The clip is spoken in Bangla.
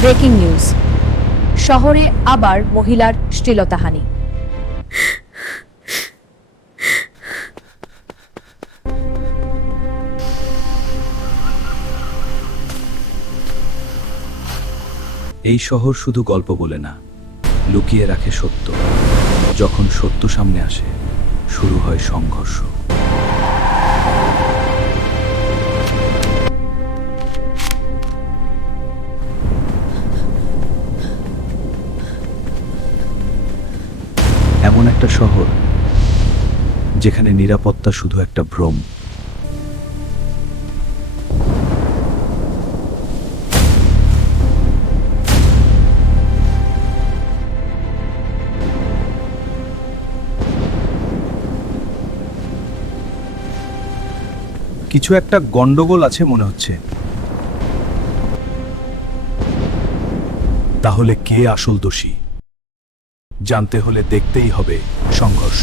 ব্রেকিং নিউজ, শহরে আবার মহিলার শ্লীলতাহানি। এই শহর শুধু গল্প বলে না, লুকিয়ে রাখে সত্য। যখন সত্য সামনে আসে, শুরু হয় সংঘর্ষ। এমন একটা শহর যেখানে নিরাপত্তা শুধু একটা ভ্রম। কিছু একটা গন্ডগোল আছে মনে হচ্ছে। তাহলে কে আসল দোষী? জানতে হলে দেখতেই হবে সংঘর্ষ।